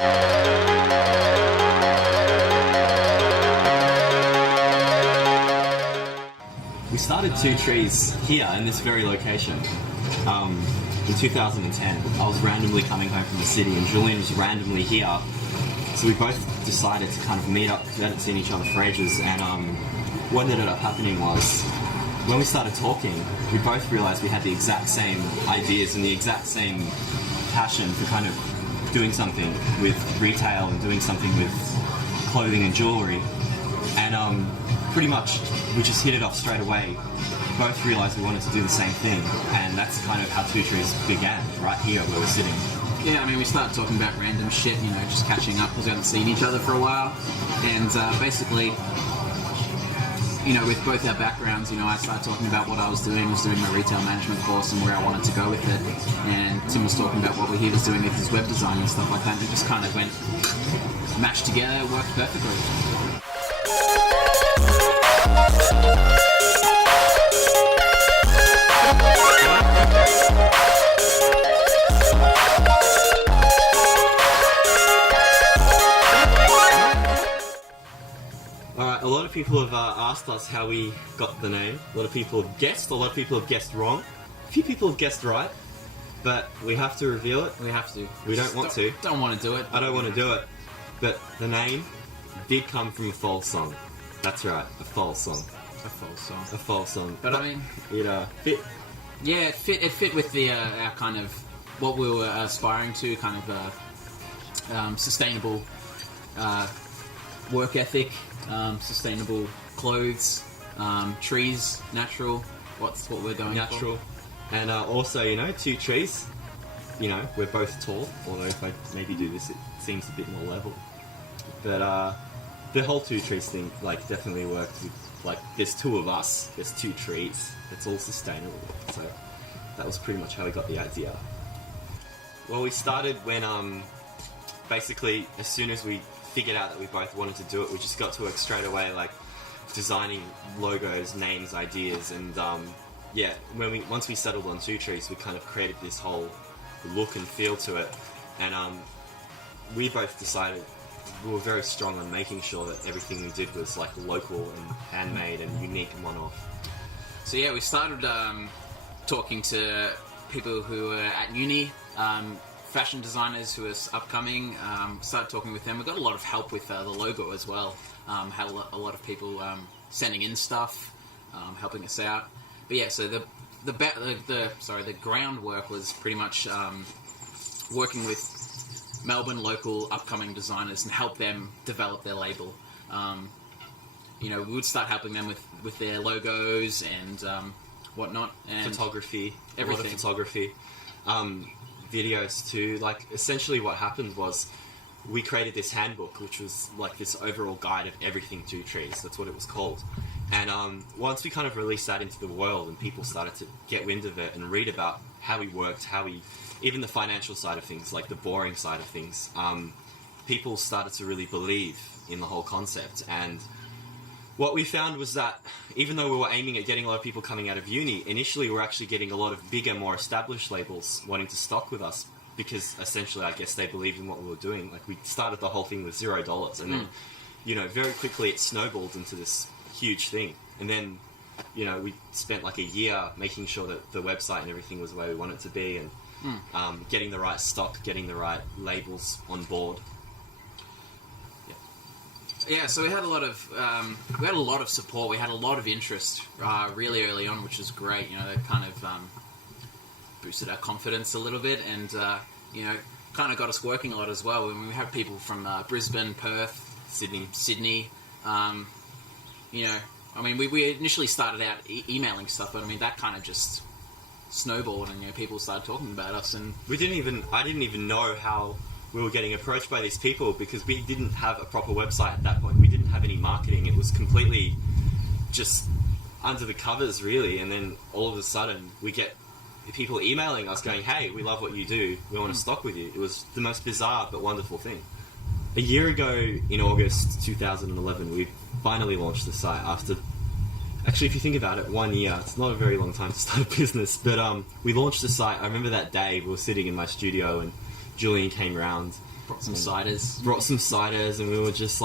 We started Two Trees here in this very location in 2010. I was randomly coming home from the city and Julian was randomly here. So we both decided to kind of meet up because we hadn't seen each other for ages, and what ended up happening was when we started talking, we both realised we had the exact same ideas and the exact same passion for kind of doing something with retail and doing something with clothing and jewellery. And pretty much we just hit it off straight away. Both realised we wanted to do the same thing, and that's kind of how Two Trees began, right here where we're sitting. Yeah, I mean, we started talking about random shit, you know, just catching up because we haven't seen each other for a while. And basically, you know, with both our backgrounds, you know, I started talking about what I was doing my retail management course and where I wanted to go with it. And Tim was talking about what he was doing with his web design and stuff like that. And it just kind of went, mashed together, it worked perfectly. A lot of people have asked us how we got the name. A lot of people have guessed, a lot of people have guessed wrong. A few people have guessed right, but we have to reveal it. We have to. We don't want to. Don't want to do it. I don't want to do it. But the name did come from a folk song. That's right, a folk song. A false song. A folk song. But I mean, it fit. Yeah, it fit with the our kind of what we were aspiring to, kind of sustainable work ethic, sustainable clothes, trees, natural. What we're going natural, for. And also, you know, two trees. You know, we're both tall. Although if I maybe do this, it seems a bit more level. But the whole two trees thing, like, definitely works. Like, there's two of us. There's two trees. It's all sustainable. So that was pretty much how we got the idea. Well, we started when basically as soon as we figured out that we both wanted to do it, we just got to work straight away, like designing logos, names, ideas, and yeah, once we settled on Two Trees, we kind of created this whole look and feel to it, and we both decided we were very strong on making sure that everything we did was like local and handmade and unique and one-off. So yeah, we started talking to people who were at uni, fashion designers who are upcoming, started talking with them. We got a lot of help with the logo as well. Had a lot of people sending in stuff, helping us out. But yeah, so the groundwork was pretty much working with Melbourne local upcoming designers and help them develop their label. You know, we would start helping them with their logos and whatnot, and photography, everything. A lot of photography. Videos too. Like, essentially what happened was we created this handbook, which was like this overall guide of everything Two Trees. That's what it was called. And once we kind of released that into the world and people started to get wind of it and read about how we worked, even the financial side of things, like the boring side of things, people started to really believe in the whole concept. And what we found was that even though we were aiming at getting a lot of people coming out of uni, initially we were actually getting a lot of bigger, more established labels wanting to stock with us because essentially, I guess, they believed in what we were doing. Like, we started the whole thing with $0, and then, you know, very quickly it snowballed into this huge thing. And then, you know, we spent like a year making sure that the website and everything was the way we wanted it to be, and getting the right stock, getting the right labels on board. Yeah, so we had a lot of support. We had a lot of interest really early on, which was great. You know, that kind of boosted our confidence a little bit, and you know, kind of got us working a lot as well. I mean, we had people from Brisbane, Perth, Sydney. You know, I mean, we initially started out emailing stuff, but I mean that kind of just snowballed, and you know, people started talking about us, and I didn't even know how we were getting approached by these people because we didn't have a proper website at that point. We didn't have any marketing. It was completely just under the covers, really. And then all of a sudden, we get people emailing us going, "Hey, we love what you do. We want to stock with you." It was the most bizarre but wonderful thing. A year ago, in August 2011, we finally launched the site after... Actually, if you think about it, 1 year. It's not a very long time to start a business. But we launched the site. I remember that day we were sitting in my studio and Julian came around Brought some ciders. Brought some ciders, and we were just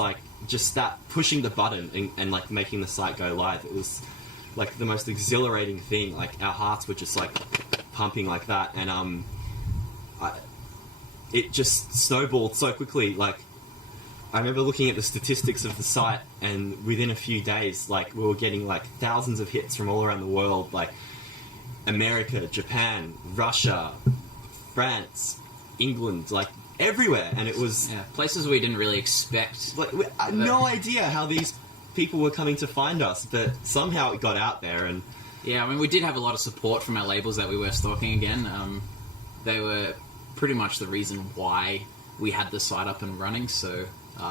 that pushing the button and like making the site go live. It was like the most exhilarating thing. Like our hearts were just like pumping like that, and it just snowballed so quickly. Like I remember looking at the statistics of the site, and within a few days, like we were getting like thousands of hits from all around the world, like America, Japan, Russia, France, England, like everywhere. And it was places we didn't really expect. Like I had no idea how these people were coming to find us, but somehow it got out there. And yeah, I mean, we did have a lot of support from our labels that we were stalking again. They were pretty much the reason why we had the site up and running, so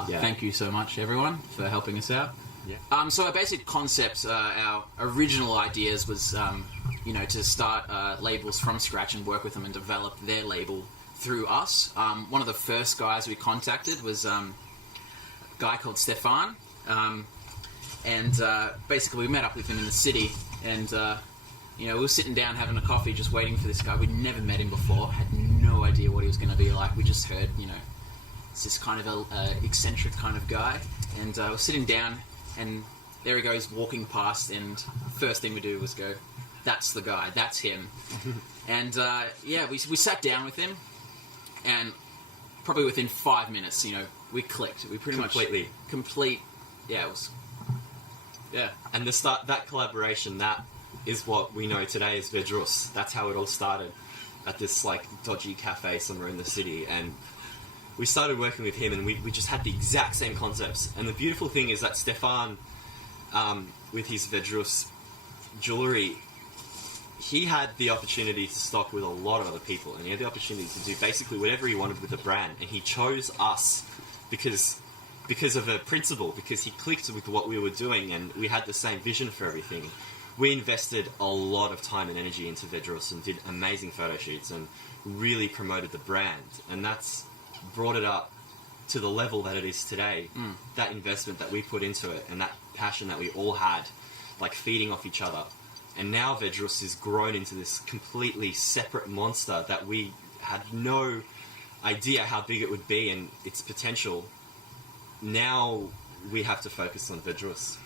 thank you so much, everyone, for helping us out. Yeah. So our basic concept, our original ideas was, to start labels from scratch and work with them and develop their label through us. One of the first guys we contacted was a guy called Stefan, and basically we met up with him in the city, and we were sitting down having a coffee just waiting for this guy. We'd never met him before, had no idea what he was going to be like. We just heard, it's this kind of eccentric kind of guy, and we're sitting down, and there he goes walking past, and first thing we do was go, that's the guy, that's him. And we sat down with him, and probably within 5 minutes, we clicked. We pretty much complete. Yeah, it was. Yeah, and that collaboration, that is what we know today as Vedruss. That's how it all started, at this like dodgy cafe somewhere in the city, and we started working with him, and we just had the exact same concepts. And the beautiful thing is that Stefan, with his Vedruss jewellery, he had the opportunity to stock with a lot of other people, and he had the opportunity to do basically whatever he wanted with the brand, and he chose us because of a principle, because he clicked with what we were doing, and we had the same vision for everything. We invested a lot of time and energy into Vedruss and did amazing photo shoots and really promoted the brand, and that's brought it up to the level that it is today. That investment that we put into it and that passion that we all had, like feeding off each other. And now Vedruss is grown into this completely separate monster that we had no idea how big it would be and its potential. Now we have to focus on Vedruss.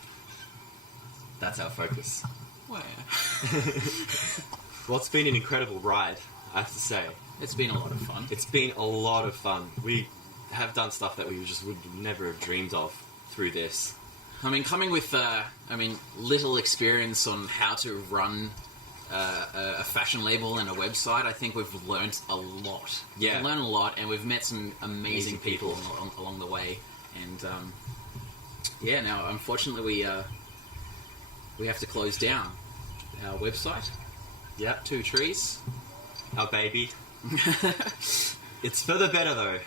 That's our focus. Well, Well, it's been an incredible ride, I have to say. It's been a lot of fun. It's been a lot of fun. We have done stuff that we just would never have dreamed of through this. I mean, coming with, little experience on how to run a fashion label and a website, I think we've learned a lot. Yeah. We've learned a lot, and we've met some amazing people along the way. And, now, unfortunately, we have to close down our website. Yeah. 2 trees. Our baby. It's for the better, though.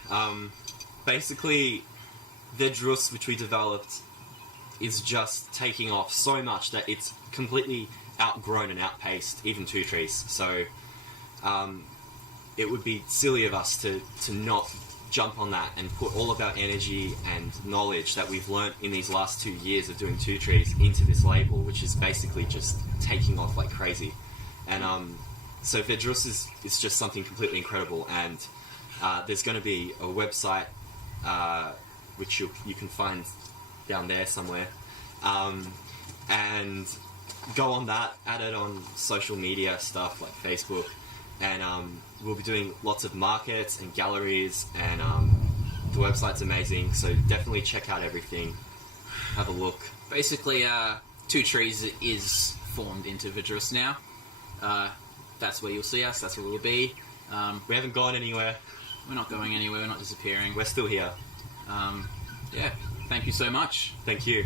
Basically, Vedruss, which we developed, is just taking off so much that it's completely outgrown and outpaced even 2 trees. So it would be silly of us to not jump on that and put all of our energy and knowledge that we've learnt in these last 2 years of doing 2 trees into this label, which is basically just taking off like crazy. And so Vedruss is just something completely incredible, and there's going to be a website which you can find down there somewhere, and go on that, add it on social media stuff like Facebook, and we'll be doing lots of markets and galleries, and the website's amazing, so definitely check out everything, have a look. Basically, 2 trees is formed into Vedruss now. That's where you'll see us, that's where we'll be. We haven't gone anywhere. We're not going anywhere, we're not disappearing. We're still here. Thank you so much. Thank you.